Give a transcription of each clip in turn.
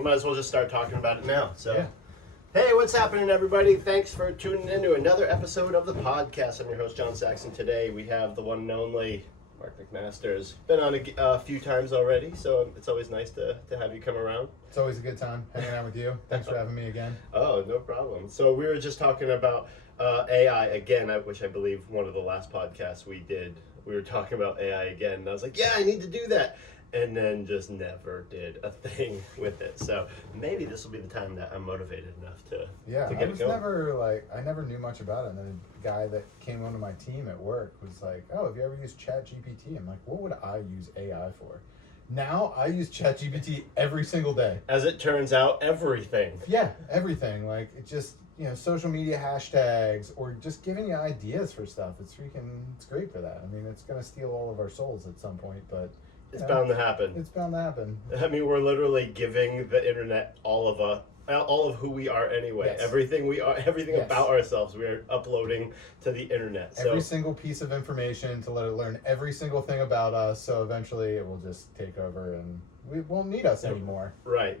We might as well just start talking about it now. So, Yeah. Hey, what's happening, everybody? Thanks for tuning in to another episode of the podcast. I'm your host, John Saxton. Today we have the one and only Marc McMaster. Has been on a few times already, so it's always nice to have you come around. It's always a good time hanging out with you. Thanks for having me again. Oh, no problem. So we were just talking about AI again, which I believe one of the last podcasts we did, we were talking about AI again. And I was like, yeah, I need to do that. And then just never did a thing with it. So maybe this will be the time that I'm motivated enough to get I it was going. I never knew much about it. And then a guy that came onto my team at work was like, oh, have you ever used ChatGPT? I'm like, what would I use AI for? Now I use ChatGPT every single day. As it turns out, everything. Yeah, everything. Like, it just, social media hashtags or just giving you ideas for stuff. It's great for that. I mean, it's going to steal all of our souls at some point, but It's bound to happen. It's bound to happen. I mean, we're literally giving the internet all of who we are anyway. Yes. Everything we are, everything Yes. about ourselves, we are uploading to the internet. So Every single piece of information to let it learn every single thing about us. So eventually, it will just take over, and we won't need us anymore. right,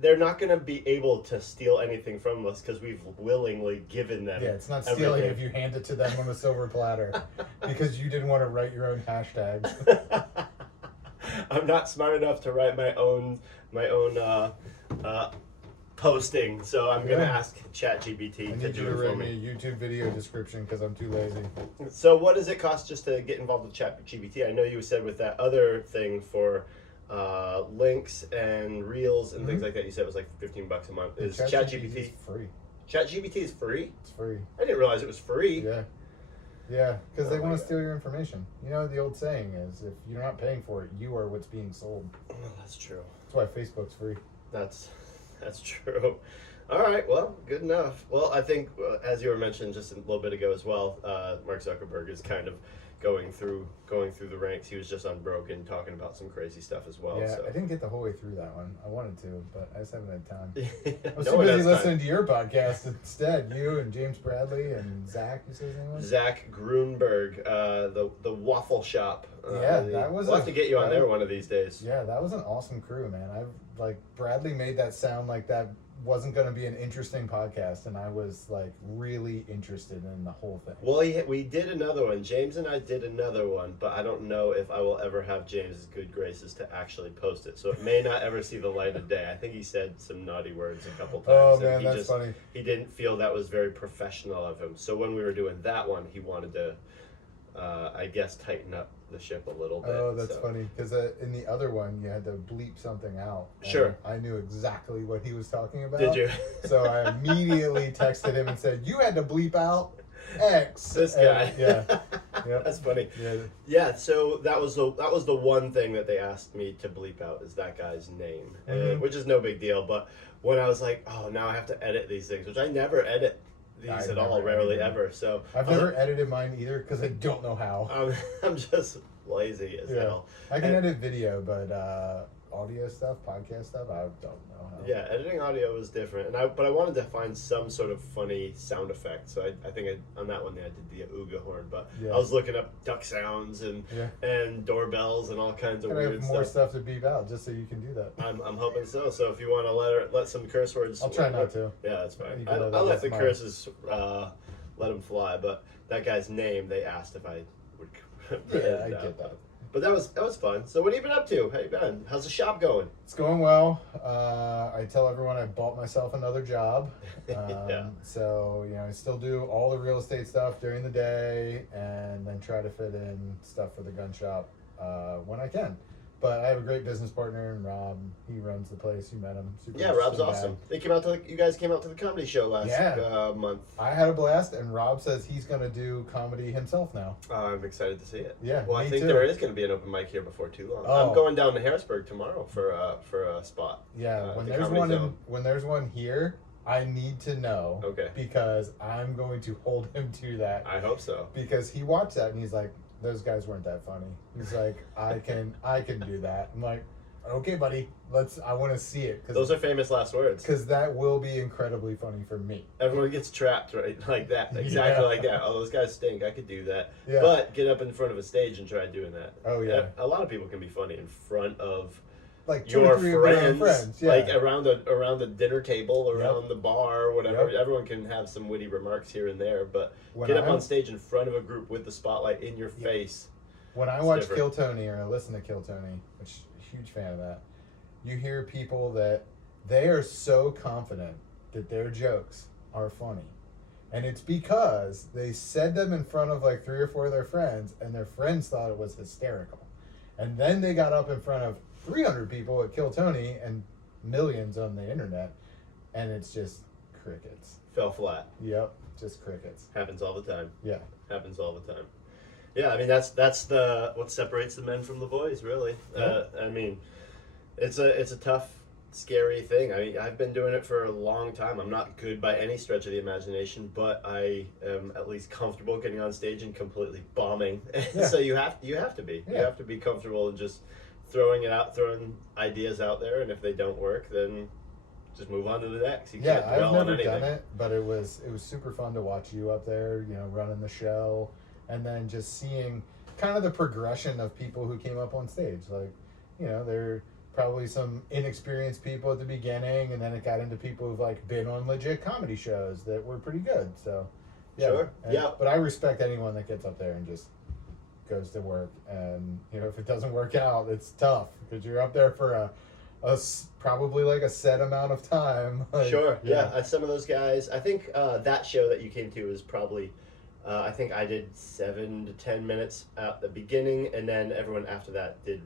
they're not going to be able to steal anything from us because we've willingly given them. Yeah, it's not stealing everything. if you hand it to them on a silver platter because you didn't want to write your own hashtags. I'm not smart enough to write my own posting, so I'm gonna ask ChatGPT I to need you do to it for write me me. a YouTube video description because I'm too lazy. So what does it cost just to get involved with ChatGPT? I know you said with that other thing for links and reels and things like that, you said it was like $15 a month. Is ChatGPT is free? ChatGPT is free? It's free. I didn't realize it was free. Yeah, because they Oh want my to steal your information. You know, the old saying is, if you're not paying for it, you are what's being sold. Oh, that's true. That's why Facebook's free. That's true. All right, well, good enough. Well, I think as you were mentioning just a little bit ago as well, Mark Zuckerberg is kind of going through the ranks. He was just on Broken talking about some crazy stuff as well. Yeah, so. I didn't get the whole way through that one. I wanted to, but I just haven't had time. I was No too one busy has listening time. to your podcast instead. You and James Bradley and Zach, you said his name was? Zach Grunberg, the Waffle Shop. That was We'll have to get you on there one of these days. Yeah, that was an awesome crew, man. Bradley made that sound like that wasn't going to be an interesting podcast, and I was really interested in the whole thing. Well, we did another one. James and I did another one, but I don't know if I will ever have James's good graces to actually post it. So it may not ever see the light of day. I think he said some naughty words a couple times. Oh, and man, he that's funny. He didn't feel that was very professional of him. So when we were doing that one, he wanted to, I guess, tighten up the ship a little bit. Oh, that's funny, because in the other one, you had to bleep something out. Sure. I knew exactly what he was talking about. Did you? So I immediately texted him and said, you had to bleep out X. This guy. Yeah. Yep. That's funny. Yeah. Yeah, so that was the one thing that they asked me to bleep out is that guy's name, which is no big deal. But when I was like, oh, now I have to edit these things, which I never edit these at all, rarely ever. So I've never edited mine either because I don't know how. I'm just lazy as hell. I can edit video, but audio stuff, podcast stuff, I don't know how. Yeah, editing audio is different, but I wanted to find some sort of funny sound effect. So I think on that one I did the Ooga horn, but I was looking up duck sounds and doorbells and all kinds of weird stuff. More stuff to beep out just so you can do that. I'm hoping so. So if you want to let some curse words, I'll try not to. Yeah, that's fine. I'll let the curses let them fly. But that guy's name, they asked if I would. Yeah, I get that. But that was fun. So what have you been up to? How you been? How's the shop going? It's going well. I tell everyone I bought myself another job. So, I still do all the real estate stuff during the day and then try to fit in stuff for the gun shop when I can. But I have a great business partner in Rob. He runs the place. You met him. Super Rob's awesome. They you guys came out to the comedy show last month. I had a blast, and Rob says he's going to do comedy himself now. I'm excited to see it. Yeah, well, I think there is going to be an open mic here before too long. Oh. I'm going down to Harrisburg tomorrow for a spot. Yeah, when there's one here, I need to know. Okay. Because I'm going to hold him to that. I hope so. Because he watched that and he's like, those guys weren't that funny. He's like, I can do that. I'm like, okay, buddy, I want to see it. Those are famous last words. Because that will be incredibly funny for me. Everyone gets trapped, right? Like that. Exactly like that. Oh, those guys stink. I could do that. Yeah. But get up in front of a stage and try doing that. Oh, yeah. A lot of people can be funny in front of like two your or three of your own friends, friends. Yeah. like around the dinner table, around Yep. the bar, whatever. Yep. Everyone can have some witty remarks here and there, but When get up I- on stage in front of a group with the spotlight in your face. When I It's watch different. Kill Tony or I listen to Kill Tony, which I'm a huge fan of that, you hear people that they are so confident that their jokes are funny. And it's because they said them in front of like 3 or 4 of their friends, and their friends thought it was hysterical. And then they got up in front of 300 people at Kill Tony and millions on the internet, and it's just crickets. Fell flat. Yep, just crickets. Happens all the time. Yeah. Happens all the time. Yeah, I mean that's the what separates the men from the boys, really. Yeah. I mean, it's a tough, scary thing. I mean, I've been doing it for a long time. I'm not good by any stretch of the imagination, but I am at least comfortable getting on stage and completely bombing. Yeah. So you have to be. Yeah. You have to be comfortable in just throwing ideas out there, and if they don't work, then just move on to the next. You Yeah, can't I've dwell on never anything. done it, but it was super fun to watch you up there, running the show, and then just seeing kind of the progression of people who came up on stage. Like, there are probably some inexperienced people at the beginning, and then it got into people who've like been on legit comedy shows that were pretty good. So, yeah, Sure, yeah. But I respect anyone that gets up there and just goes to work, and if it doesn't work out, it's tough because you're up there for probably like a set amount of time. Like, Sure, yeah. Some of those guys, I think that show that you came to was probably, I think I did 7 to 10 minutes at the beginning, and then everyone after that did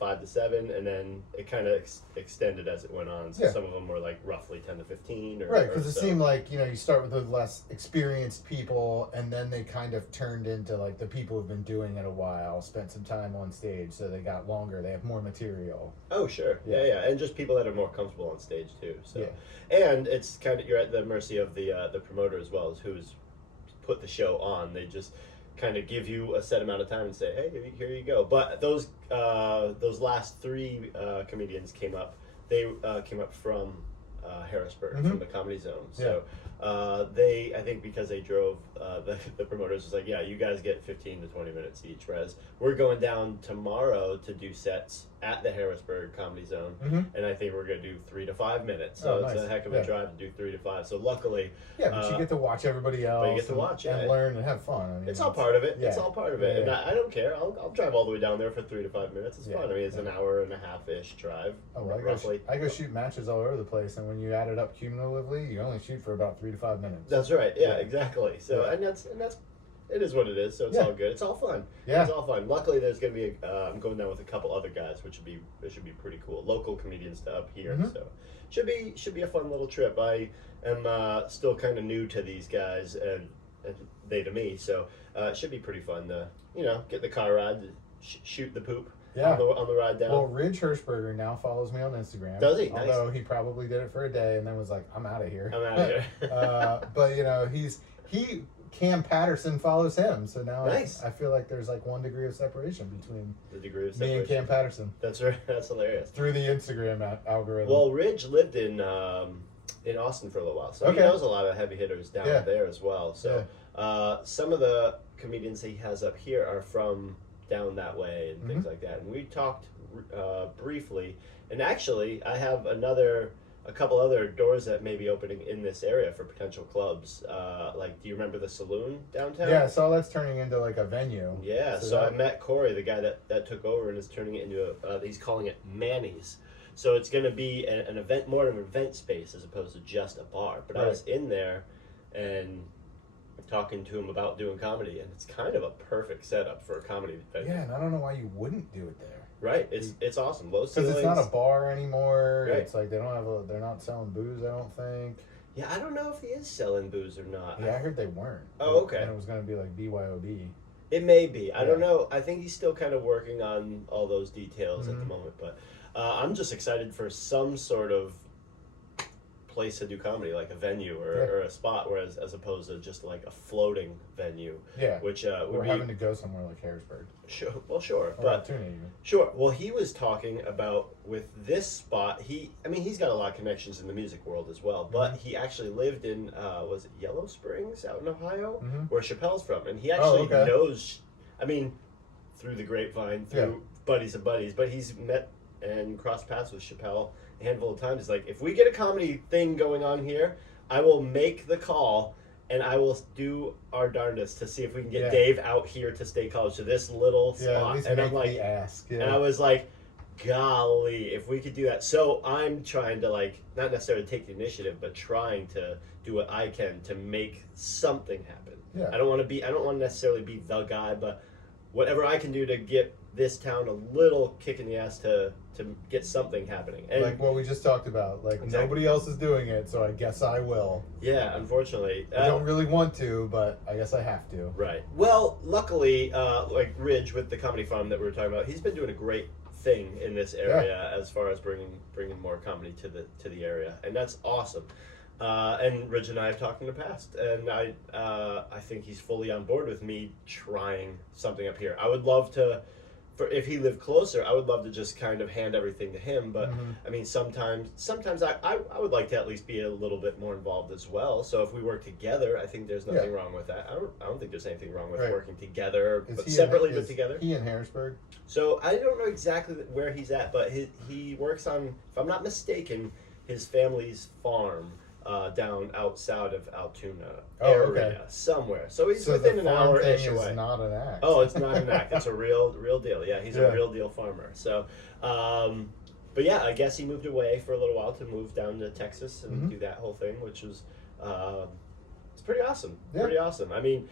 5 to 7, and then it kind of extended as it went on. So Yeah. some of them were like roughly 10 to 15. Right, because it seemed like, you start with the less experienced people, and then they kind of turned into like the people who've been doing it a while, spent some time on stage, so they got longer, they have more material. Oh, sure. Yeah. And just people that are more comfortable on stage, too. So, Yeah. And it's kind of, you're at the mercy of the promoter as well, as who's put the show on. They just kind of give you a set amount of time and say, hey, here you go. But those last 3 comedians came up. They came up from Harrisburg, from the Comedy Zone. So I think because they drove, the promoters was like, yeah, you guys get 15 to 20 minutes each, whereas we're going down tomorrow to do sets at the Harrisburg Comedy Zone, and I think we're going to do 3 to 5 minutes. So it's a heck of a drive to do 3 to 5. So luckily... Yeah, but you get to watch everybody else. But you get to watch, and learn and have fun. I mean, it's all part of it. Yeah. It's all part of it. And I don't care. I'll drive all the way down there for 3 to 5 minutes. It's fun. I mean, it's an hour and a half-ish drive, roughly. I go shoot matches all over the place, and when you add it up cumulatively, you only shoot for about 3 to 5 minutes. That's right. Yeah, exactly. So and that's it is what it is. So it's all good. It's all fun. Yeah, it's all fun. Luckily, there's gonna be I'm going down with a couple other guys, which should be pretty cool. Local comedians to up here. So should be a fun little trip. I am still kind of new to these guys and they to me. So it should be pretty fun to get in the car ride, shoot the poop. Yeah. On the ride down. Well, Ridge Hirschberger now follows me on Instagram. Does he? Nice. Although he probably did it for a day and then was like, I'm out of here. I'm out of here. But Cam Patterson follows him, so now nice. I feel like there's like 1 degree of separation between the degree of me and Cam Patterson. That's right. That's hilarious. Through the Instagram algorithm. Well, Ridge lived in Austin for a little while, so he knows a lot of heavy hitters down there as well. So some of the comedians he has up here are from down that way and things like that. And we talked briefly, and actually I have a couple other doors that may be opening in this area for potential clubs. Like, do you remember the saloon downtown? Yeah, so that's turning into like a venue. Yeah, so I met Corey, the guy that took over, and is turning it into he's calling it Manny's. So it's going to be an event, more of an event space as opposed to just a bar. But I was in there and talking to him about doing comedy, and it's kind of a perfect setup for a comedy venue. Yeah, and I don't know why you wouldn't do it there. Right, it's awesome. Low ceilings. Because it's not a bar anymore. Right. It's like they're not selling booze, I don't think. Yeah, I don't know if he is selling booze or not. Yeah, I heard they weren't. Oh, okay. And it was going to be like BYOB. It may be. I don't know. I think he's still kind of working on all those details at the moment, but I'm just excited for some sort of place to do comedy, like a venue or a spot, whereas as opposed to just like a floating venue. Yeah. Which we're having to go somewhere like Harrisburg. Sure. Well, sure. Or Altoona even. Sure. Well, he was talking about with this spot. He's got a lot of connections in the music world as well. But he actually lived in was it Yellow Springs out in Ohio, where Chappelle's from, and he actually knows. I mean, through the grapevine, through buddies of buddies, but he's met and crossed paths with Chappelle a handful of times. He's like, if we get a comedy thing going on here, I will make the call and I will do our darndest to see if we can get Dave out here to State College, to this little spot. At least and make I'm like, the ask. and I was like, golly, if we could do that. So I'm trying to, like, not necessarily take the initiative, but trying to do what I can to make something happen. Yeah. I don't want to necessarily be the guy, but whatever I can do to get this town a little kick in the ass to get something happening. And like what we just talked about. Like, exactly. Nobody else is doing it, so I guess I will. Yeah, unfortunately. I don't really want to, but I guess I have to. Right. Well, luckily, like Ridge with the Comedy Farm that we were talking about, he's been doing a great thing in this area as far as bringing more comedy to the area, and that's awesome. And Ridge and I have talked in the past, and I think he's fully on board with me trying something up here. I would love to, if he lived closer, I would love to just kind of hand everything to him. But I mean, sometimes I would like to at least be a little bit more involved as well. So if we work together, I think there's nothing wrong with that. I don't think there's anything wrong with working together, but separately but together. He in Harrisburg? So I don't know exactly where he's at, but he works on, if I'm not mistaken, his family's farm. Down outside of Altoona area, somewhere. So he's within an hour-ish away. Is not an act. Oh, it's not an act. It's a real deal. Yeah, he's a real deal farmer. So, but yeah, I guess he moved away for a little while to move down to Texas and do that whole thing, which was it's pretty awesome. Yeah. Pretty awesome. I mean,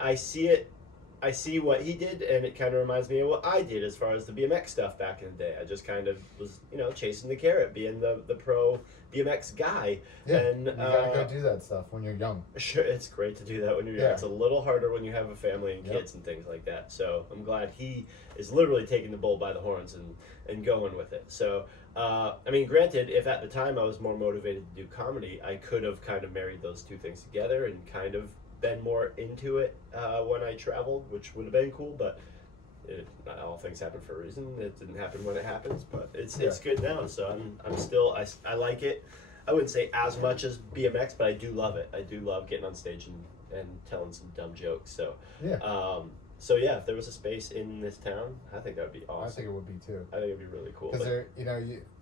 I see what he did, and it kind of reminds me of what I did as far as the BMX stuff back in the day. I just kind of was, chasing the carrot, being the pro BMX guy. Yeah, and you gotta go do that stuff when you're young. Sure, it's great to do that when you're young. It's a little harder when you have a family and kids and things like that. So I'm glad he is literally taking the bull by the horns and going with it. So, I mean, granted, if at the time I was more motivated to do comedy, I could have kind of married those two things together and kind of been more into it when I traveled, which would have been cool, but not all things happen for a reason. It didn't happen when it happens, but it's good now. So I'm still I like it. I wouldn't say as much as BMX, but I do love it. I do love getting on stage and telling some dumb jokes. So so yeah, if there was a space in this town, I think that would be awesome. I think it would be too. I think it'd be really cool. Because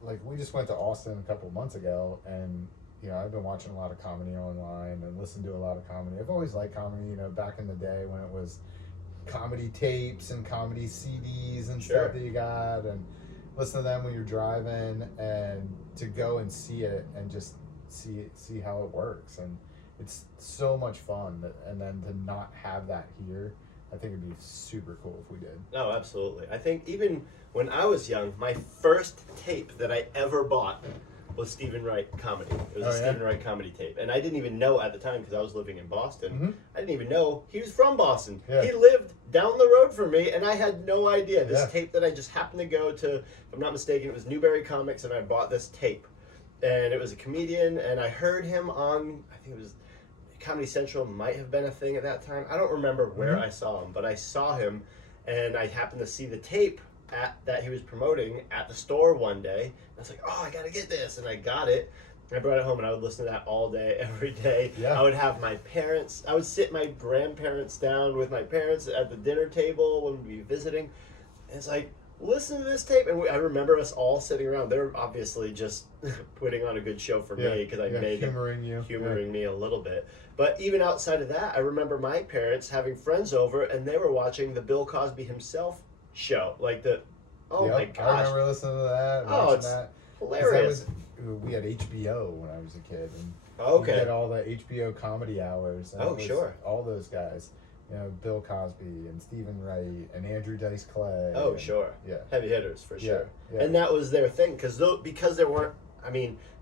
like we just went to Austin a couple months ago, and I've been watching a lot of comedy online and listened to a lot of comedy. I've always liked comedy, back in the day when it was comedy tapes and comedy CDs and stuff that you got, and listen to them when you're driving, and to go and see it and just see how it works. And it's so much fun, and then to not have that here, I think it'd be super cool if we did. Oh, absolutely. I think even when I was young, my first tape that I ever bought was Stephen Wright comedy. It was a Stephen Wright comedy tape. And I didn't even know at the time, because I was living in Boston, I didn't even know he was from Boston. Yeah. He lived down the road from me, and I had no idea. This tape that I just happened to go to, if I'm not mistaken, it was Newberry Comics, and I bought this tape. And it was a comedian, and I heard him on, I think it was Comedy Central, might have been a thing at that time. I don't remember where I saw him, but I saw him, and I happened to see the tape that he was promoting at the store one day. And I was like, oh, I gotta get this, and I got it. I brought it home, and I would listen to that all day, every day. I would have I would sit my grandparents down with my parents at the dinner table when we'd be visiting. And it's like, listen to this tape. And I remember us all sitting around. They were obviously just putting on a good show for me, because I made humoring me a little bit. But even outside of that, I remember my parents having friends over, and they were watching the Bill Cosby himself show. Like my gosh. I remember listening to that and watching that. Hilarious. We had HBO when I was a kid, and we had all the HBO comedy hours. And all those guys. Bill Cosby and Stephen Wright and Andrew Dice Clay. Heavy hitters for sure. And that was their thing, because there weren't,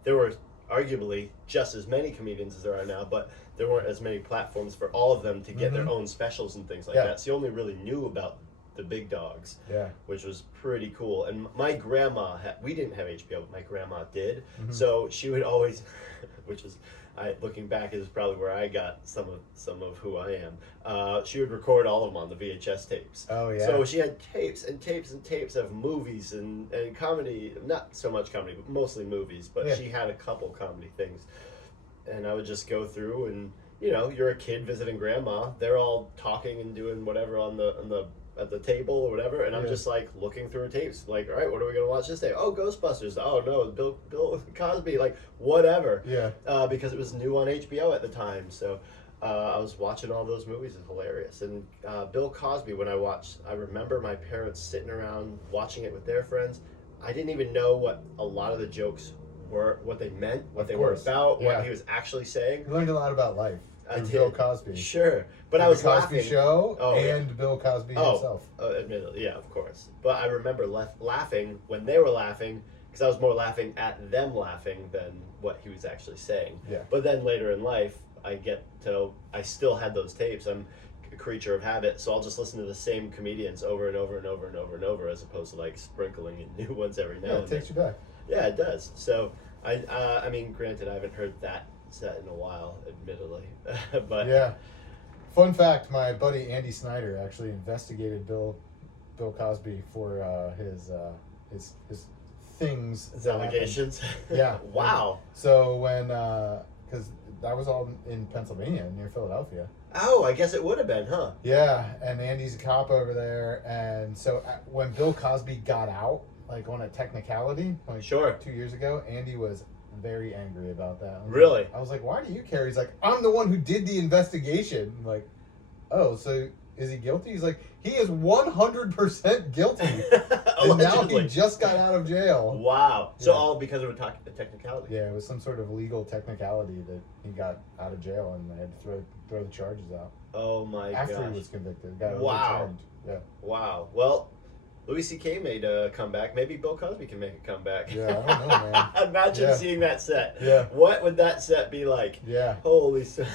there were arguably just as many comedians as there are now, but there weren't as many platforms for all of them to get their own specials and things like that. So you only really knew about the big dogs, which was pretty cool. And my grandma we didn't have HBO, but my grandma did. So she would always, which is, looking back, is probably where I got some of who I am. She would record all of them on the VHS tapes. So she had tapes and tapes and tapes of movies and comedy, not so much comedy, but mostly movies. But she had a couple comedy things, and I would just go through, and you're a kid visiting grandma. They're all talking and doing whatever on the at the table or whatever, and I'm Yeah. just like looking through tapes, like, all right, what are we gonna watch this day? Oh, Ghostbusters. Oh no, Bill Cosby, like whatever. Yeah. Because it was new on HBO at the time, so I was watching all those movies. It's hilarious. And Bill Cosby, when I remember my parents sitting around watching it with their friends. I didn't even know what a lot of the jokes were, what they meant, what Of they course. were about, Yeah. what he was actually saying. You learned a lot about life I through did. Bill Cosby. Sure, but I The was Cosby laughing. Show Oh, yeah. and Bill Cosby himself. Admittedly, yeah, of course. But I remember laughing when they were laughing because I was more laughing at them laughing than what he was actually saying. Yeah. But then later in life, I still had those tapes. I'm a creature of habit, so I'll just listen to the same comedians over and over and over and over and over, as opposed to like sprinkling in new ones every now Yeah, and it then. takes you back. Yeah, it does. So I mean, granted, I haven't heard that set in a while, admittedly, but Yeah. Fun fact: my buddy Andy Snyder actually investigated Bill Cosby for his things. his that happened. allegations. Yeah. Wow. So when because that was all in Pennsylvania near Philadelphia. Oh, I guess it would have been, huh? Yeah, and Andy's a cop over there, and so when Bill Cosby got out, like on a technicality, like Sure. 2 years ago, Andy was very angry about that. Really? I was like, why do you care? He's like, I'm the one who did the investigation. I'm like, oh, so is he guilty? He's like, he is 100% guilty. And now he Allegedly. just got out of jail. Wow. So Yeah. all because of a technicality. Yeah, it was some sort of legal technicality that he got out of jail and they had to throw the charges out. Oh my After gosh. he was convicted. Got Wow. overturned. Yeah. Wow. Well, Louis C.K. made a comeback. Maybe Bill Cosby can make a comeback. Yeah, I don't know, man. Imagine Yeah. seeing that set. Yeah. What would that set be like? Yeah. Holy shit.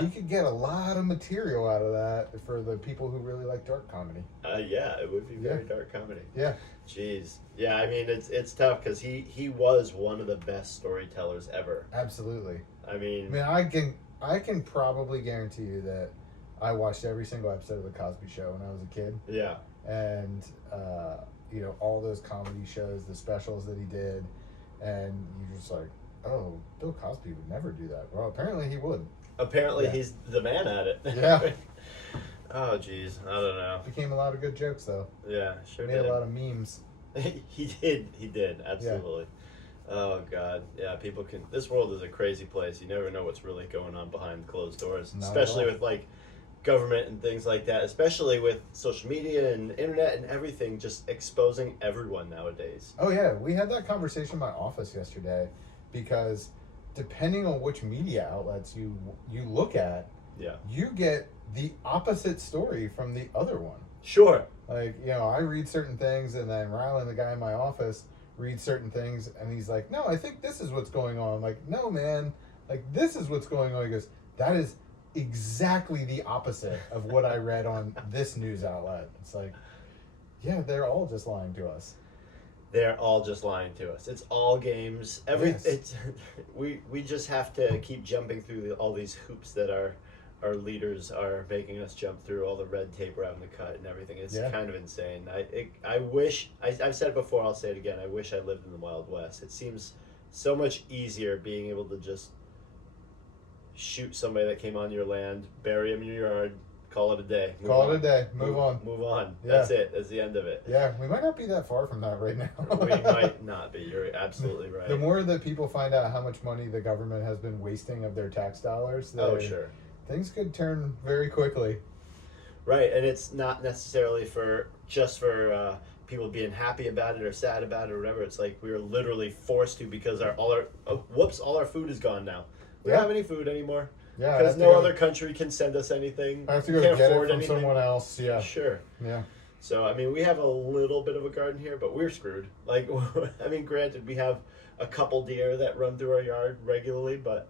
He could get a lot of material out of that for the people who really like dark comedy. Yeah, it would be very Yeah. dark comedy. Yeah. Jeez. Yeah, I mean, it's tough because he was one of the best storytellers ever. Absolutely. I mean, I can probably guarantee you that I watched every single episode of the Cosby Show when I was a kid, yeah. and all those comedy shows, the specials that he did, and you're just like, oh, Bill Cosby would never do that. Well, apparently he would. Apparently, Yeah. he's the man at it. Yeah. Oh, jeez. I don't know. Became a lot of good jokes though. Yeah, sure Made did. a lot of memes. He did, absolutely. Oh God, yeah. People can. This world is a crazy place. You never know what's really going on behind closed doors, Not at especially all. with like government and things like that. Especially with social media and internet and everything, just exposing everyone nowadays. Oh yeah, we had that conversation in my office yesterday, because depending on which media outlets you look at, Yeah. you get the opposite story from the other one. Sure. Like, I read certain things, and then Rylan, the guy in my office, reads certain things, and he's like, no, I think this is what's going on. I'm like, no, man, like, this is what's going on. He goes, that is exactly the opposite of what I read on this news outlet. It's like, yeah, they're all just lying to us. They're all just lying to us. It's all games. Yes. We just have to keep jumping through all these hoops that our leaders are making us jump through, all the red tape around the cut and everything. It's Yeah. kind of insane. I wish, I've said it before, I'll say it again, I wish I lived in the Wild West. It seems so much easier being able to just shoot somebody that came on your land, bury him in your yard, call it a day. Call it a day. Move on. Move on. Yeah. That's it. That's the end of it. Yeah, we might not be that far from that right now. We might not be. You're absolutely right. The more that people find out how much money the government has been wasting of their tax dollars, Oh, sure. things could turn very quickly. Right, and it's not necessarily for people being happy about it or sad about it or whatever. It's like we were literally forced to because all our food is gone now. We don't Yeah. have any food anymore Yeah, I because have to no go- other country can send us anything. I have to We go can't get it afford from anything. someone else. Yeah, Sure. yeah. So I mean, we have a little bit of a garden here, but we're screwed. Like, I mean, granted, we have a couple deer that run through our yard regularly, but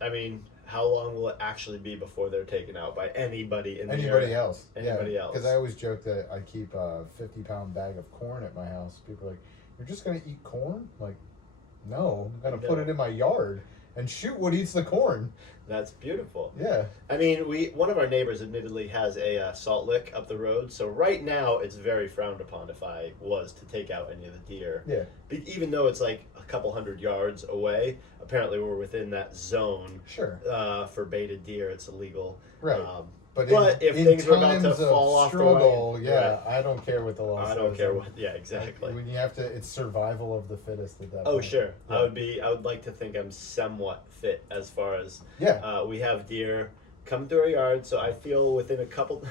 I mean, how long will it actually be before they're taken out by anybody in the Anybody area? else? Anybody else? Because I always joke that I keep a 50-pound bag of corn at my house. People are like, "You're just gonna eat corn?" I'm like, no, I'm gonna put No. it in my yard and shoot what eats the corn. That's beautiful. Yeah. I mean, one of our neighbors admittedly has a salt lick up the road, so right now it's very frowned upon if I was to take out any of the deer. Yeah. Even though it's like a couple hundred yards away, apparently we're within that zone Sure. for baited deer. It's illegal. Right. But if in things were about to times of fall off the struggle, wagon, yeah, right. I don't care what the law says. I don't care Like, what. Yeah, exactly. when you have to, it's survival of the fittest at that Oh point. sure, Yeah. I would like to think I'm somewhat fit as far as Yeah. we have deer come through our yard, so I feel within a couple,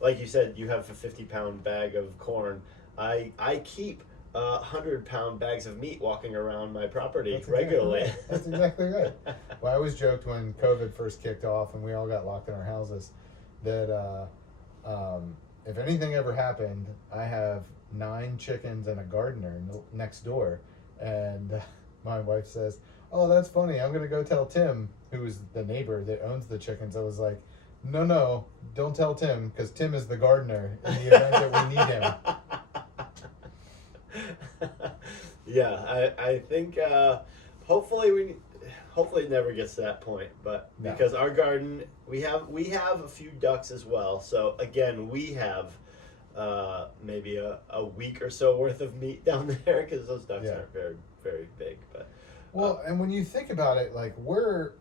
like you said, you have a 50-pound bag of corn. I keep 100-pound bags of meat walking around my property That's exactly regularly. right. That's exactly right. Well, I always joked when COVID first kicked off and we all got locked in our houses that if anything ever happened, I have 9 chickens and a gardener next door. And my wife says, "Oh, that's funny. I'm going to go tell Tim, who's the neighbor that owns the chickens." I was like, no, don't tell Tim, because Tim is the gardener in the event that we need him. Yeah, I think hopefully it never gets to that point, but No. because our garden we have a few ducks as well, so again we have maybe a week or so worth of meat down there because those ducks Yeah. aren't very very big, but Well, and when you think about it, like we're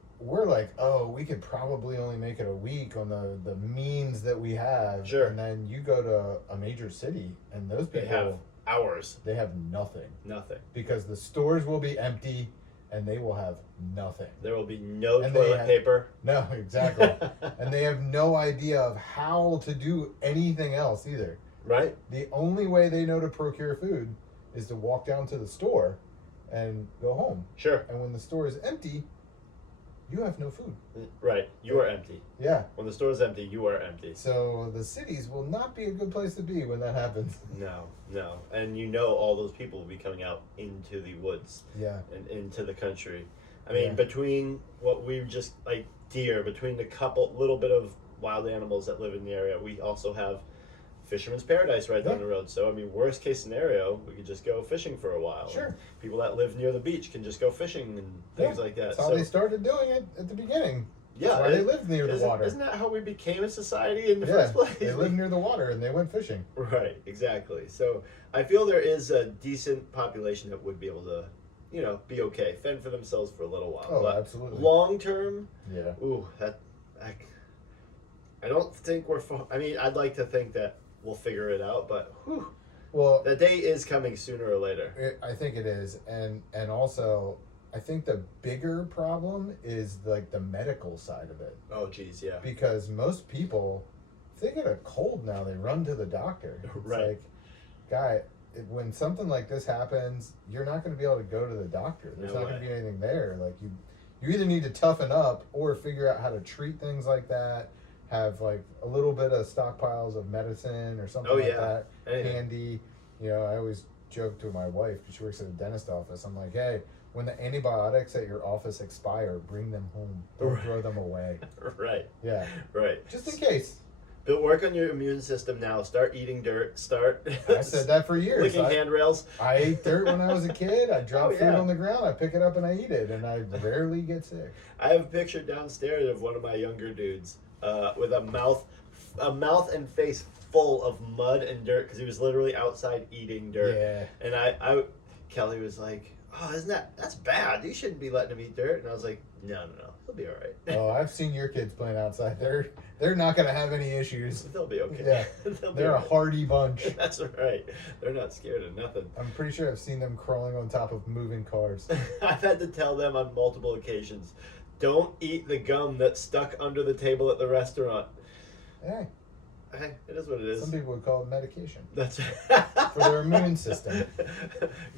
like, oh, we could probably only make it a week on the means that we have. Sure. And then you go to a major city and those they people have hours, they have nothing nothing. because the stores will be empty and they will have nothing. There will be no And toilet paper. No, exactly. And they have no idea of how to do anything else either. Right? The only way they know to procure food is to walk down to the store and go home. Sure. And when the store is empty, you have no food. Right. You are empty. Yeah. When the store is empty, you are empty. So the cities will not be a good place to be when that happens. No. And you know all those people will be coming out into the woods Yeah. and into the country. I mean, Yeah. between what we've just, like deer, between the little bit of wild animals that live in the area, we also have Fisherman's Paradise right down Yeah. the road. So, I mean, worst case scenario, we could just go fishing for a while. Sure. And people that live near the beach can just go fishing and things like that. That's how they started doing it at the beginning. Yeah, That's why they lived near the water. Isn't that how we became a society in the Yeah, first place? they lived near the water and they went fishing. Right, exactly. So I feel there is a decent population that would be able to, be okay, fend for themselves for a little while. Oh, but absolutely. long term, Yeah. ooh, I don't think we're. I mean, I'd like to think that we'll figure it out, but whew, Well, the day is coming sooner or later. I think it is, and also I think the bigger problem is like the medical side of it, Oh, geez, yeah. because most people, if they get a cold now, they run to the doctor. It's Right. like, guy, when something like this happens, you're not going to be able to go to the doctor. There's No not going way. to be anything there. Like you either need to toughen up or figure out how to treat things like that. Have like a little bit of stockpiles of medicine or something Oh, like yeah. that Anything. handy. I always joke to my wife because she works at a dentist office. I'm like, hey, when the antibiotics at your office expire, bring them home. Don't Right. throw them away. Right, Yeah, right. just in case. But work on your immune system now. Start eating dirt. Start. I said that for years. Licking handrails. I ate dirt when I was a kid. I drop Oh, food yeah. on the ground. I pick it up and I eat it, and I rarely get sick. I have a picture downstairs of one of my younger dudes with a mouth and face full of mud and dirt because he was literally outside eating dirt. Yeah. And Kelly was like, "Oh, that's bad. You shouldn't be letting him eat dirt." And I was like, "No, he'll be all right. Oh, I've seen your kids playing outside. They're not gonna have any issues. They'll be okay. Yeah. They'll be They're a all right." hardy bunch. That's right. They're not scared of nothing. I'm pretty sure I've seen them crawling on top of moving cars. I've had to tell them on multiple occasions, don't eat the gum that's stuck under the table at the restaurant. Hey, Hey, it is what it is. some people would call it medication That's for their immune system.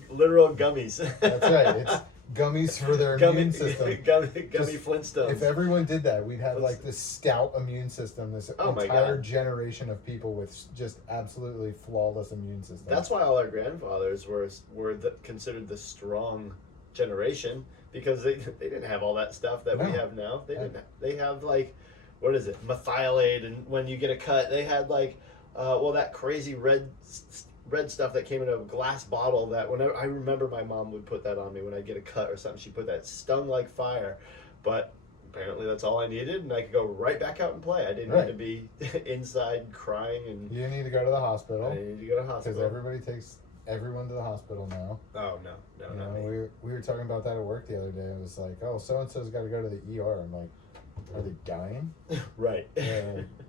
Literal gummies. That's right. It's gummies for their immune system. Gummy Just- Flintstones. If everyone did that, we'd have Let's- like this stout immune system, this Oh my entire God. generation of people with just absolutely flawless immune systems. That's why all our grandfathers were considered the strong generation, because they didn't have all that stuff that we No. have now. They Yeah. didn't. They have like, what is it, methylate, and when you get a cut, they had like, that crazy red stuff that came in a glass bottle. That whenever I remember, my mom would put that on me when I get a cut or something. She put that, stung like fire, but apparently that's all I needed, and I could go right back out and play. I didn't Right. need to be inside crying, and You need to go to the hospital I didn't need to go to because hospital. everybody takes everyone to the hospital now. Oh no, You not know, me. we were talking about that at work the other day. It was like, oh, so and so's got to go to the ER. I'm like, are they dying? Right.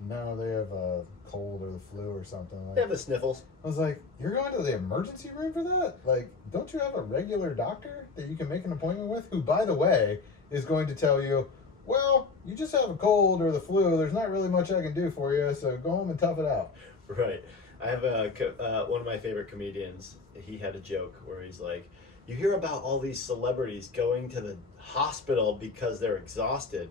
No, they have a cold or the flu or something. They have the sniffles. I was like, you're going to the emergency room for that? Like, don't you have a regular doctor that you can make an appointment with? Who, by the way, is going to tell you, well, you just have a cold or the flu. There's not really much I can do for you, so go home and tough it out. Right. I have one of my favorite comedians. He had a joke where he's like, you hear about all these celebrities going to the hospital because they're exhausted.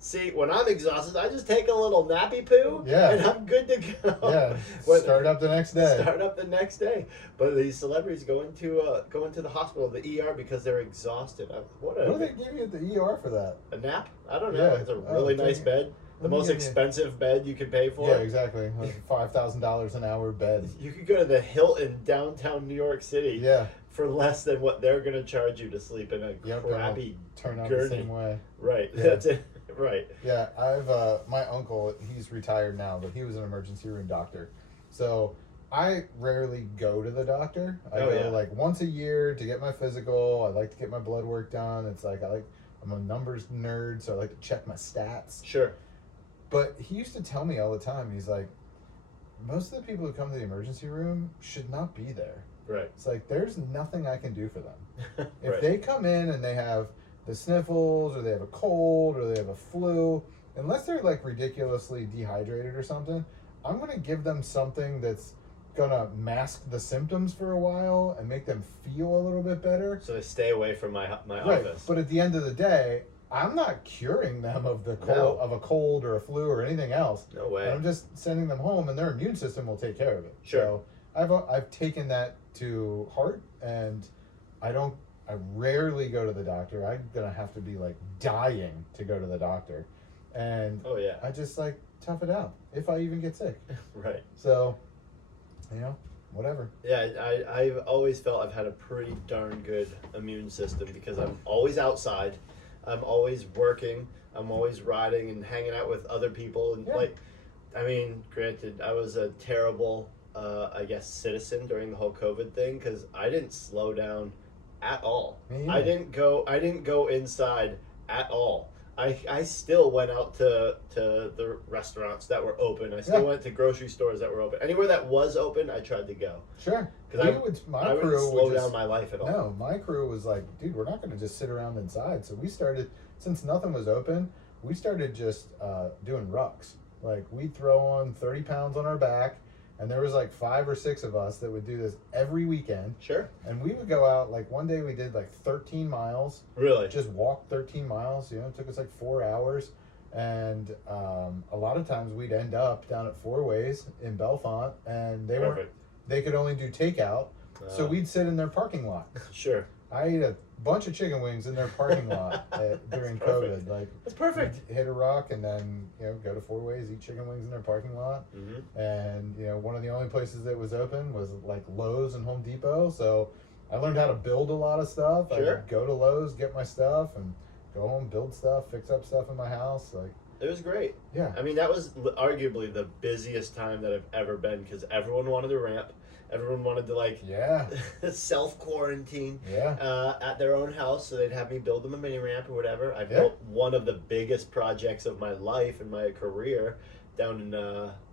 See, when I'm exhausted, I just take a little nappy poo, and I'm good to go. Yeah, start up the next day. Start up the next day. But these celebrities go into the hospital, the ER, because they're exhausted. What do they give you at the ER for that? A nap? I don't know. Yeah. It's a really nice bed. The most expensive bed you could pay for. Yeah, exactly. Like $5,000 an hour bed. You could go to the Hilton downtown New York City for less than what they're going to charge you to sleep in a crappy turn out gurney. the same way. Right. Yeah. That's it. Right. Yeah, I've my uncle, he's retired now, but he was an emergency room doctor. So I rarely go to the doctor. I go like once a year to get my physical. I like to get my blood work done. It's like I'm a numbers nerd, so I like to check my stats. Sure. But he used to tell me all the time, he's like, most of the people who come to the emergency room should not be there. Right. It's like, there's nothing I can do for them. If Right. they come in and they have the sniffles or they have a cold or they have a flu, unless they're like ridiculously dehydrated or something, I'm going to give them something that's going to mask the symptoms for a while and make them feel a little bit better. So they stay away from my Right. office. But at the end of the day, I'm not curing them of the cold, of a cold or a flu or anything else. No way. I'm just sending them home, and their immune system will take care of it. Sure. So I've taken that to heart, and I rarely go to the doctor. I'm gonna have to be like dying to go to the doctor, and I just like tough it out if I even get sick. Right. So, whatever. Yeah, I've always felt I've had a pretty darn good immune system because I'm always outside. I'm always working. I'm always riding and hanging out with other people. And granted, I was a terrible, citizen during the whole COVID thing because I didn't slow down at all. I didn't go inside at all. I still went out to the restaurants that were open. I still went to grocery stores that were open. Anywhere that was open, I tried to go. Sure. Because I wouldn't slow down my life at all. No, my crew was like, dude, we're not going to just sit around inside. So we started, since nothing was open, we started just doing rucks. Like, we'd throw on 30 pounds on our back, and there was like 5 or 6 of us that would do this every weekend. Sure. And we would go out, like one day we did like 13 miles. Really? Just walked 13 miles. It took us like 4 hours. And a lot of times we'd end up down at Four Ways in Bellefonte, and they could only do takeout. So we'd sit in their parking lot. Sure. I ate a bunch of chicken wings in their parking lot during COVID. Like, that's perfect. Hit a rock and then go to Four Ways, eat chicken wings in their parking lot. Mm-hmm. And one of the only places that was open was like Lowe's and Home Depot. So I learned how to build a lot of stuff. Sure. I would go to Lowe's, get my stuff, and go home, build stuff, fix up stuff in my house. Like, it was great. Yeah. I mean, that was arguably the busiest time that I've ever been because everyone wanted to ramp. Everyone wanted to self-quarantine at their own house, so they'd have me build them a mini ramp or whatever. I built one of the biggest projects of my life and my career down in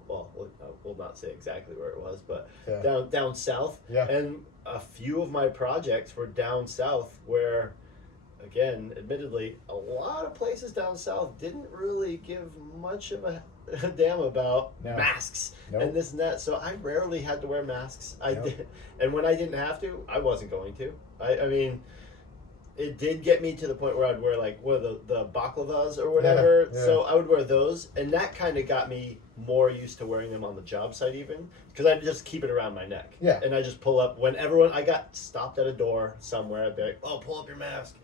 we'll not say exactly where it was, but down south. Yeah. And a few of my projects were down south where, again, admittedly, a lot of places down south didn't really give much of a damn about masks and this and that. So I rarely had to wear masks. I did, and when I didn't have to, I wasn't going to. I mean, it did get me to the point where I'd wear like the baklavas or whatever. Yeah. So I would wear those, and that kind of got me more used to wearing them on the job site, even because I'd just keep it around my neck. Yeah, and I just pull up when I got stopped at a door somewhere. I'd be like, "Oh, pull up your mask."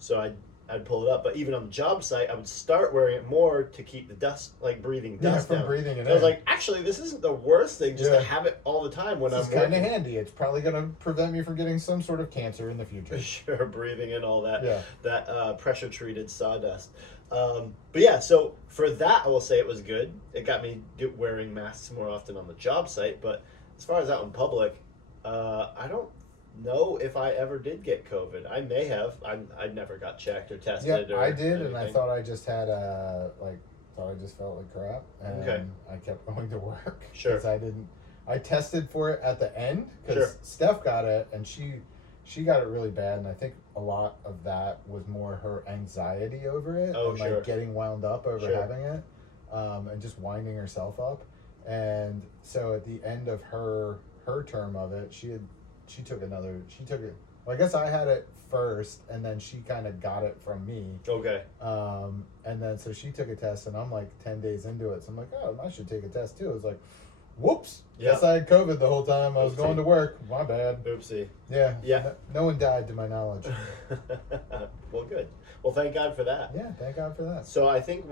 So I'd pull it up, but even on the job site, I would start wearing it more to keep the dust, like breathing dust down. Breathing it I was like, actually, this isn't the worst thing, just to have it all the time when I'm working. It's kind of handy. It's probably going to prevent me from getting some sort of cancer in the future. Sure, breathing in all that pressure-treated sawdust. But yeah, so for that, I will say it was good. It got me wearing masks more often on the job site, but as far as out in public, I don't know if I ever did get COVID. I may have. I never got checked or tested. Yeah, or I did, anything. and I thought I just had thought I just felt like crap, and Okay. I kept going to work. Sure. 'Cause I tested for it at the end because Sure. Steph got it, and she got it really bad, and I think a lot of that was more her anxiety over it, Oh, and sure. like getting wound up over Sure. having it, and just winding herself up. And so at the end of her term of it, she took it. Well, I guess I had it first, and then she kind of got it from me. Okay. And then so she took a test, and I'm like 10 days into it, so I'm like, oh, I should take a test too. It's like, whoops, Yeah. guess I had COVID the whole time I was Oopsie. going to work. My bad. Oopsie. Yeah. Yeah. No one died to my knowledge. Well, good. Well, thank God for that. Yeah, thank God for that. So I think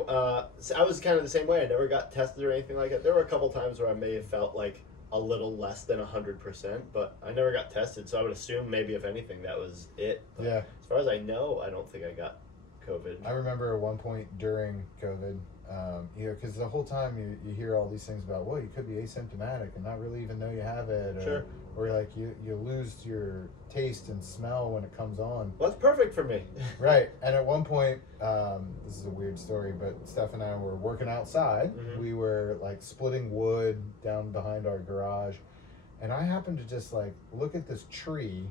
so I was kind of the same way. I never got tested or anything like that. There were a couple times where I may have felt like a little less than 100%, but I never got tested. So I would assume maybe if anything that was it. But Yeah. as far as I know, I don't think I got COVID. I remember at one point during COVID, because the whole time you hear all these things about, well, you could be asymptomatic and not really even know you have it, or, Sure. or like you lose your taste and smell when it comes on. Well, that's perfect for me. Right, and at one point, this is a weird story, but Steph and I were working outside. Mhm. We were like splitting wood down behind our garage, and I happened to just like look at this tree,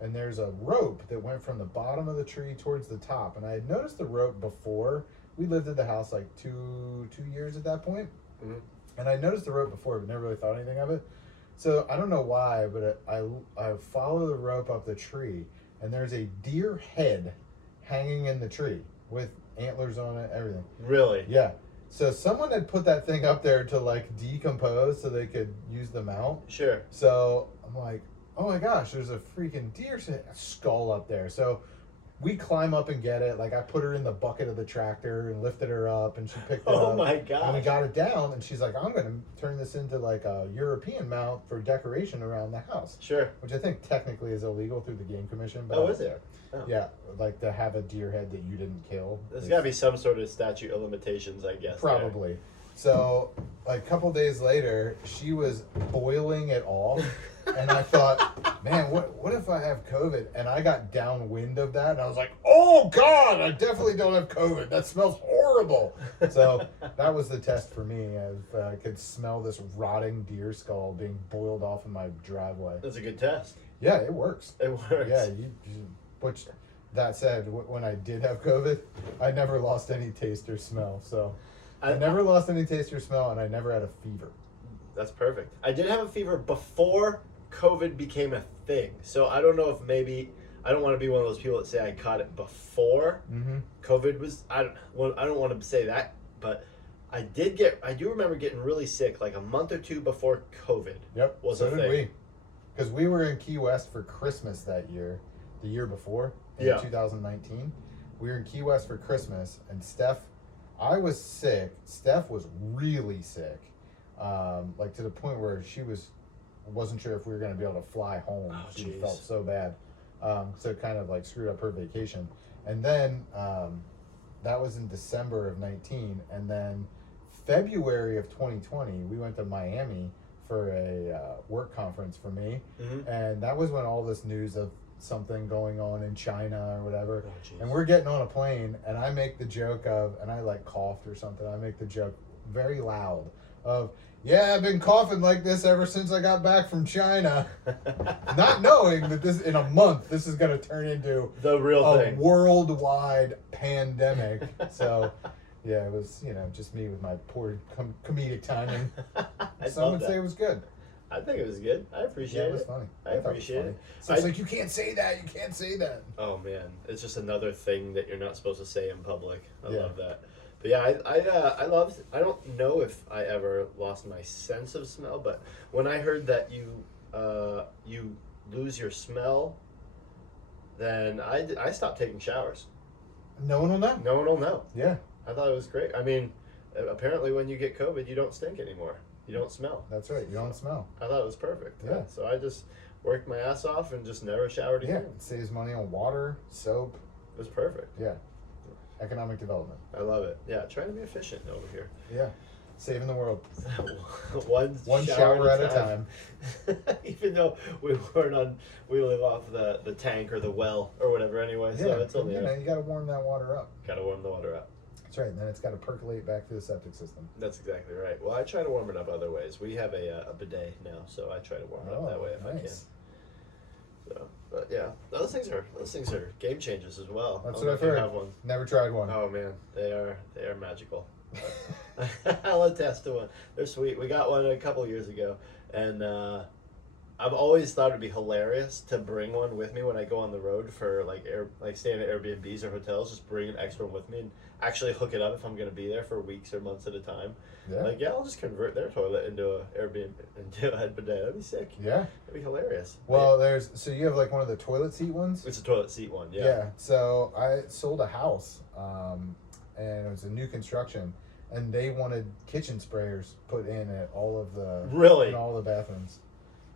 and there's a rope that went from the bottom of the tree towards the top, and I had noticed the rope before. We lived at the house like two years at that point, Mhm. and I noticed the rope before, but never really thought anything of it. So I don't know why, but I follow the rope up the tree, and there's a deer head hanging in the tree with antlers on it, everything. Really? Yeah. So someone had put that thing up there to like decompose so they could use the mount. Sure. So I'm like, oh my gosh, there's a freaking deer skull up there. So we climb up and get it. Like I put her in the bucket of the tractor and lifted her up, and she picked it up. Oh my And we gosh. got it down, and she's like, I'm going to turn this into like a European mount for decoration around the house, Sure. which I think technically is illegal through the Game Commission. But Oh, is it? Oh. Yeah, like to have a deer head that you didn't kill. There's is- got to be some sort of statute of limitations, I guess. there. Probably. So, like a couple days later, she was boiling it off, and I thought, man, what if I have COVID? And I got downwind of that, and I was like, oh God, I definitely don't have COVID. That smells horrible. So that was the test for me. I could smell this rotting deer skull being boiled off in my driveway. That's a good test. Yeah, it works. It works. Yeah, which that said, when I did have COVID, I never lost any taste or smell. So I never lost any taste or smell, and I never had a fever. That's perfect. I did have a fever before COVID became a thing. So I don't know if maybe I don't want to be one of those people that say I caught it before Mm-hmm. COVID was. I don't want to say that, but I do remember getting really sick like a month or two before COVID. Yep. Was so a did thing. we. Because we were in Key West for Christmas that year, the year before, in Yeah. 2019. We were in Key West for Christmas, and I was sick. Steph was really sick, like to the point where she wasn't sure if we were going to be able to fly home. Oh, She jeez. felt so bad, so it kind of like screwed up her vacation. And then that was in December of 19, and then February of 2020, we went to Miami for a work conference for me, Mm-hmm. and that was when all this news of something going on in China or whatever. Oh, jeez. And we're getting on a plane, and I make the joke of, and I like coughed or something. I make the joke very loud of, yeah, I've been coughing like this ever since I got back from China, not knowing that in a month this is going to turn into The real a thing. worldwide pandemic. So, yeah, it was just me with my poor comedic timing. I Some love would that. say it was good. I think it was good. I Yeah, appreciate it was it. funny. I thought it was appreciate funny. it. So it's like, you can't say that. You can't say that. Oh man, it's just another thing that you're not supposed to say in public. I Yeah. love that. But yeah, I loved. I don't know if I ever lost my sense of smell, but when I heard that you lose your smell, then I stopped taking showers. No one will know. No one will know. Yeah, I thought it was great. I mean, apparently when you get COVID, you don't stink anymore. You don't smell. that's right. You don't smell. I thought it was perfect. Yeah. So I just worked my ass off and just never showered Yeah, again. it saves money on water, soap. It was perfect. Yeah, economic development. I love it. Yeah, trying to be efficient over here. Yeah. saving the world. One shower at a time. Even though we live off the tank or the well or whatever anyway. So it's only you got to warm that water up. Got to warm the water up. That's right, and then it's got to percolate back through the septic system. That's exactly right. Well, I try to warm it up other ways. We have a bidet now, so I try to warm it up that way if I can. So, but yeah, those things are game changers as well. That's what I've heard. Have one. Never tried one. Oh man, they are magical. I'll attest to one. They're sweet. We got one a couple years ago, and I've always thought it'd be hilarious to bring one with me when I go on the road for like staying at Airbnbs or hotels. Just bring an extra one with me and actually hook it up if I'm going to be there for weeks or months at a time. Yeah. I'll just convert their toilet into a Airbnb, into a head bidet. That'd be sick. Yeah. That'd be hilarious. Well, so you have like one of the toilet seat ones? It's a toilet seat one, yeah. Yeah. So I sold a house, and it was a new construction, and they wanted kitchen sprayers put in at all of the in all the bathrooms.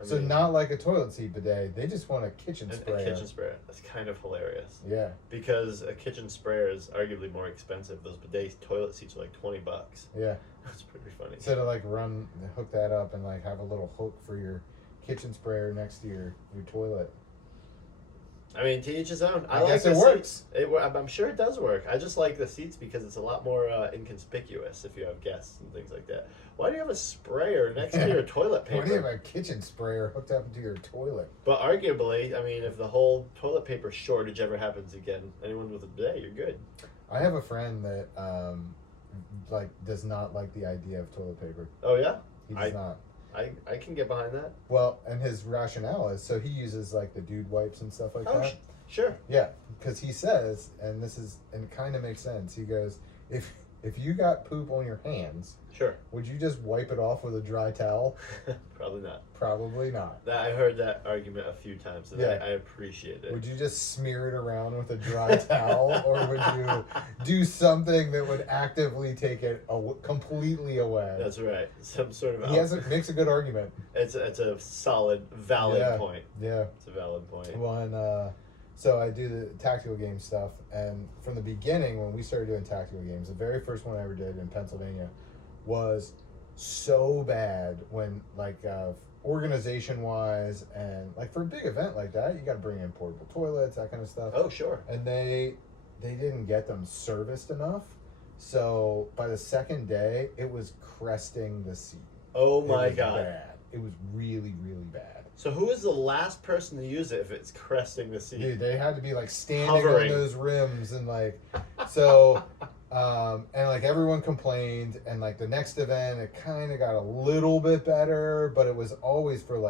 So not like a toilet seat bidet. They just want a kitchen sprayer. A kitchen sprayer. That's kind of hilarious. Yeah. Because a kitchen sprayer is arguably more expensive. Those bidet toilet seats are like $20. Yeah. That's pretty funny. So to like hook that up and like have a little hook for your kitchen sprayer next to your toilet. I mean, to each his own. I guess it works. I'm sure it does work. I just like the seats because it's a lot more inconspicuous if you have guests and things like that. Why do you have a sprayer next to your toilet paper? Why do you have a kitchen sprayer hooked up into your toilet? But arguably, I mean, if the whole toilet paper shortage ever happens again, anyone with a bidet, you're good. I have a friend that does not like the idea of toilet paper. Oh yeah? He does not. I can get behind that. Well, and his rationale is so he uses like the dude wipes and stuff like that. Sure. Yeah, because he says, and it kind of makes sense. He goes, if you got poop on your hands, sure, would you just wipe it off with a dry towel? Probably not. Probably not. I heard that argument a few times, and I appreciate it. Would you just smear it around with a dry towel, or would you do something that would actively take it completely away? That's right. Some sort of. He makes a good argument. It's a solid, valid point. Yeah. It's a valid point. So I do the tactical game stuff, and from the beginning, when we started doing tactical games, the very first one I ever did in Pennsylvania was so bad when, organization-wise, and, for a big event like that, you got to bring in portable toilets, that kind of stuff. Oh, sure. And they didn't get them serviced enough, so by the second day, it was cresting the seat. Oh, my God. Bad. It was really, really bad. So who is the last person to use it if it's cresting the seat? Dude, they had to be standing hovering on those rims and so, and everyone complained, and the next event it kind of got a little bit better, but it was always for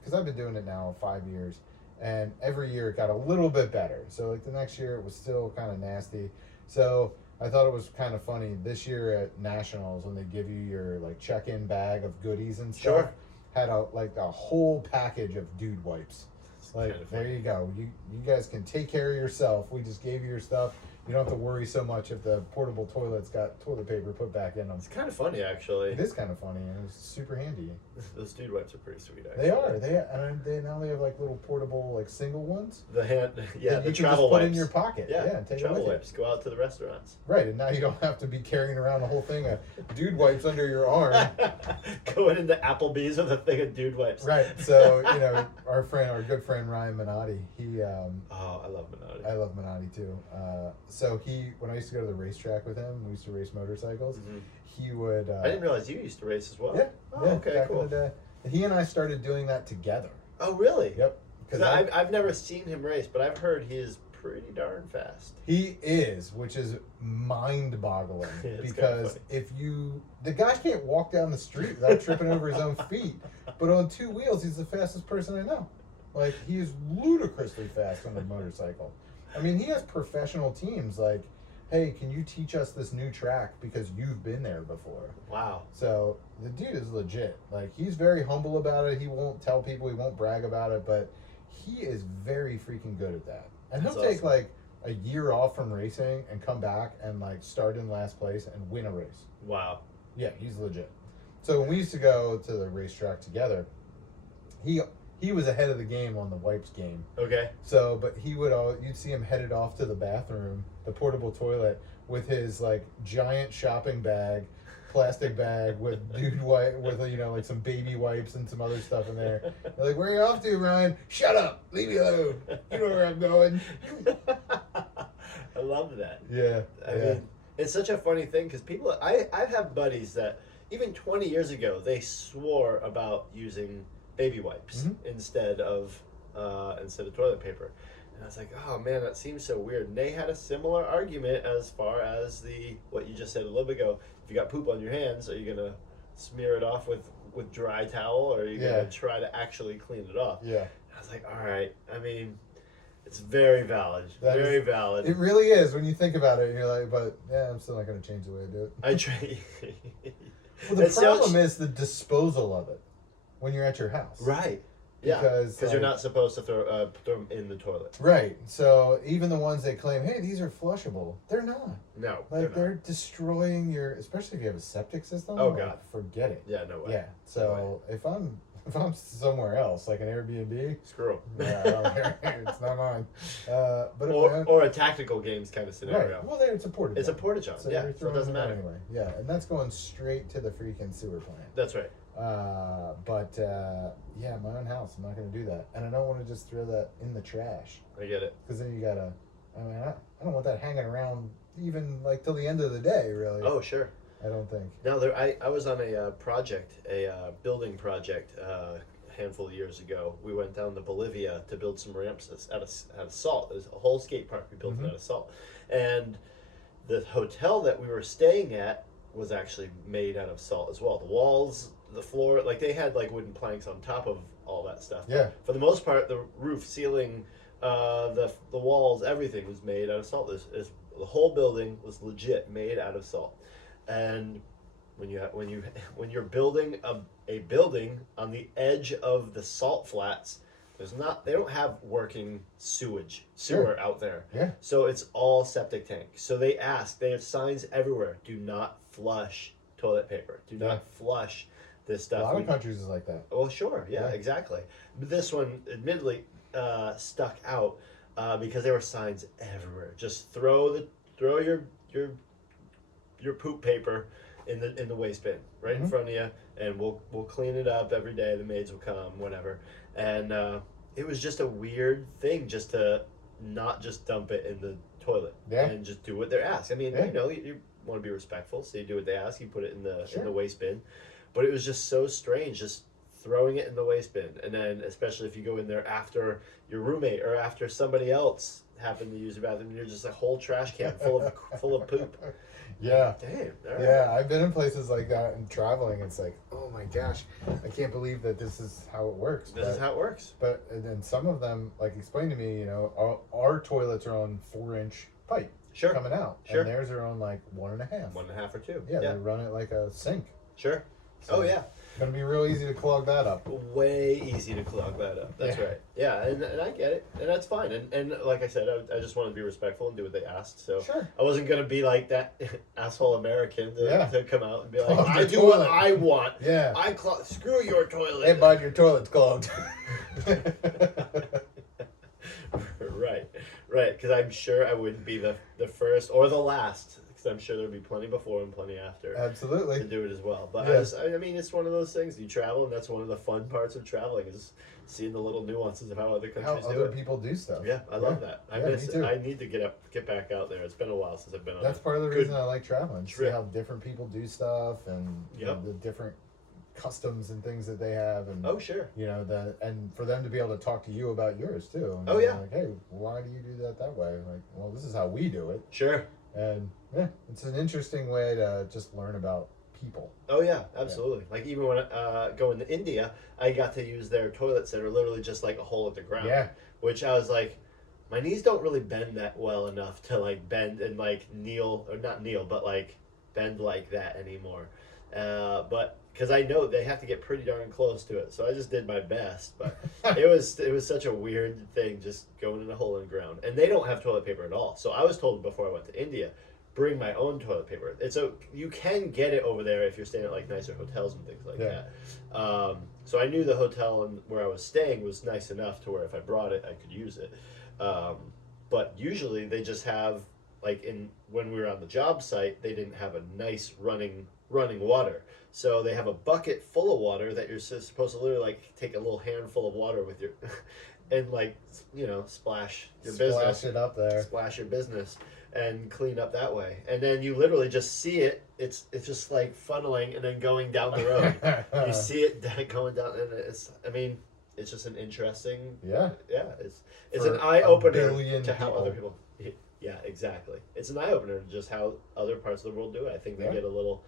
because I've been doing it now 5 years, and every year it got a little bit better. So the next year it was still kind of nasty. So I thought it was kind of funny this year at Nationals when they give you your check-in bag of goodies and stuff. Sure. Had a whole package of dude wipes. There you go. You guys can take care of yourself. We just gave you your stuff. You don't have to worry so much if the portable toilet's got toilet paper put back in them. It's kind of funny, actually. It is kind of funny, and it's super handy. Those dude wipes are pretty sweet, actually. They are. Now they have little portable The single ones. the travel you can wipes. Just put in your pocket. Yeah, and take travel it with wipes. Go out to the restaurants. Right, and now you don't have to be carrying around a whole thing of dude wipes under your arm. Going into Applebee's with a thing of dude wipes. Right. So our good friend Ryan Minotti, he. I love Minotti. I love Minotti too. So when I used to go to the racetrack with him, we used to race motorcycles. Mm-hmm. He would. I didn't realize you used to race as well. Yeah. Oh, okay, back cool. In the day. He and I started doing that together. Oh, really? Yep. Because I've never seen him race, but I've heard he is pretty darn fast. He is, which is mind-boggling. Because the guy can't walk down the street without tripping over his own feet. But on two wheels, he's the fastest person I know. He is ludicrously fast on a motorcycle. I mean, he has professional teams hey, can you teach us this new track because you've been there before? Wow. So the dude is legit. He's very humble about it. He won't tell people, he won't brag about it, but he is very freaking good at that. And he'll take a year off from racing and come back and start in last place and win a race. Wow. Yeah, he's legit. So when we used to go to the racetrack together, he was ahead of the game on the wipes game. Okay. So, but you'd see him headed off to the bathroom, the portable toilet, with his giant shopping bag, plastic bag with like some baby wipes and some other stuff in there. They're like, "Where are you off to, Ryan?" "Shut up, leave me alone. You know where I'm going." I love that. Yeah, I mean, it's such a funny thing because people, I have buddies that even 20 years ago they swore about using baby wipes instead of toilet paper, and I was like, oh man, that seems so weird. And they had a similar argument as far as what you just said a little bit ago. If you got poop on your hands, are you gonna smear it off with dry towel, or are you gonna try to actually clean it off? Yeah. I was like, all right. I mean, it's very valid. Very valid. It really is when you think about it. And you're like, but yeah, I'm still not going to change the way I do it. I try. Well, the problem is the disposal of it when you're at your house. Right. Yeah. Because like, you're not supposed to throw them in the toilet. Right. So even the ones that claim, hey, these are flushable, they're not. No. Like they're destroying especially if you have a septic system. Oh like, God. Forget it. Yeah. No way. Yeah. So if I'm somewhere else, like an Airbnb, screw 'em. Yeah, I don't care. It's not mine. But or a tactical games kind of scenario. Right. Well, there it's a porta john. It's a porta john. So yeah, so it doesn't matter anyway. Yeah, and that's going straight to the freaking sewer plant. That's right. Yeah, my own house, I'm not going to do that, and I don't want to just throw that in the trash. I get it. Because then you gotta. I mean, I don't want that hanging around even like till the end of the day, really. Oh sure. I don't think. No, I was on a project, a building project, a handful of years ago. We went down to Bolivia to build some ramps out of salt. There's a whole skate park we built out of salt, and the hotel that we were staying at was actually made out of salt as well. The walls, the floor, like they had like wooden planks on top of all that stuff. Yeah. For the most part, the roof, ceiling, the walls, everything was made out of salt. The whole building was legit made out of salt. And when you're building a building on the edge of the salt flats, they don't have working sewer out there. Yeah. So it's all septic tank. So they have signs everywhere. Do not flush toilet paper. Do not flush this stuff. A lot of countries is like that. Well, sure. Yeah, exactly. But this one, admittedly, stuck out because there were signs everywhere. Just throw your poop paper in the waste bin right in front of you, and we'll clean it up every day. The maids will come, whatever. And it was just a weird thing just to not just dump it in the toilet and just do what they're asked. I mean, you want to be respectful, so you do what they ask. You put it in the waste bin. But it was just so strange, just throwing it in the waste bin, and then especially if you go in there after your roommate or after somebody else happened to use the bathroom, and you're just a whole trash can full of poop. Yeah. Damn. All right. Yeah, I've been in places like that and traveling. It's like, oh my gosh, I can't believe that this is how it works. This is how it works. But and then some of them, like, explain to me, our toilets are on 4-inch pipe coming out. Sure. And theirs are on like 1.5. 1.5 or 2. Yeah, they run it like a sink. Sure. So oh yeah. It's gonna be real easy to clog that up. Way easy to clog that up. That's right. Yeah, and I get it, and that's fine. And like I said, I just want to be respectful and do what they asked. So I wasn't gonna be like that asshole American to come out and be like, I do what I want. Yeah. Screw your toilet. Hey, bud, your toilet's clogged. Right. Because I'm sure I wouldn't be the first or the last. I'm sure there'll be plenty before and plenty after. Absolutely. To do it as well. But I mean, it's one of those things. You travel, and that's one of the fun parts of traveling is seeing the little nuances of how other countries do it. How other people do stuff. Yeah, I love that. I miss me too. I need to get back out there. It's been a while since I've been on. That's part of the reason I like traveling. Trip. See how different people do stuff and the different customs and things that they have, and and for them to be able to talk to you about yours too. And like, hey, why do you do that way? Like, well, this is how we do it. Sure. And it's an interesting way to just learn about people. Oh yeah, absolutely. Like even when going to India, I got to use their toilets that are literally just like a hole at the ground. Yeah. Which I was like, my knees don't really bend that well enough to like bend and like kneel, or not kneel, but like bend like that anymore. But because I know they have to get pretty darn close to it, so I just did my best. But it was such a weird thing, just going in a hole in the ground, and they don't have toilet paper at all. So I was told before I went to India, bring my own toilet paper. You can get it over there if you're staying at like nicer hotels and things like that. So I knew the hotel and where I was staying was nice enough to where if I brought it, I could use it. But usually they just have like when we were on the job site, they didn't have a nice running water. So they have a bucket full of water that you're supposed to literally like take a little handful of water with your and like splash your business, Splash it up there. splash your business, and clean up that way. And then you literally just see it. It's just like funneling and then going down the road. You see it going down, and it's just an interesting. Yeah. It's For an eye opener billion to how people. other people. Yeah, exactly. It's an eye opener to just how other parts of the world do it. I think they Yeah. get a little.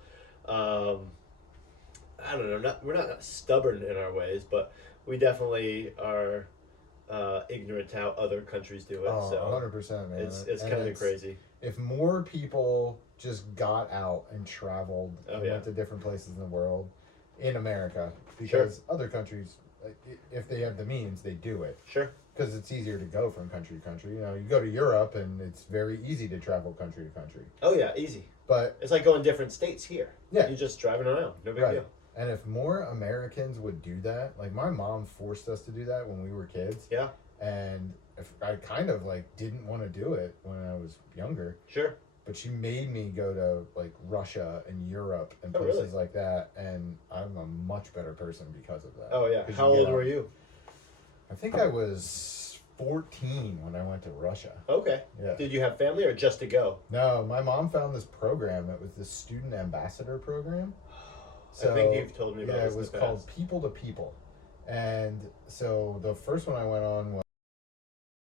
I don't know. We're not stubborn in our ways, but we definitely are ignorant to how other countries do it. Oh, so 100%, man. it's And kind of crazy. If more people just got out and traveled and went to different places in the world, in America, because other countries, if they have the means, they do it. Sure. Because it's easier to go from country to country. You go to Europe and it's very easy to travel country to country. Oh yeah, easy. But it's like going different states here. Yeah. You're just driving around. No big deal. And if more Americans would do that, like my mom forced us to do that when we were kids. Yeah. And if I kind of like didn't want to do it when I was younger. Sure. But she made me go to like Russia and Europe and Oh, places really? like that, and I'm a much better person because of that. Oh yeah. 'Cause How old were you? I think I was 14 when I went to Russia. Okay. Yeah. Did you have family or just to go? No, my mom found this program. It was the student ambassador program. I think you've told me about this it was in the called past. People to People. And so the first one I went on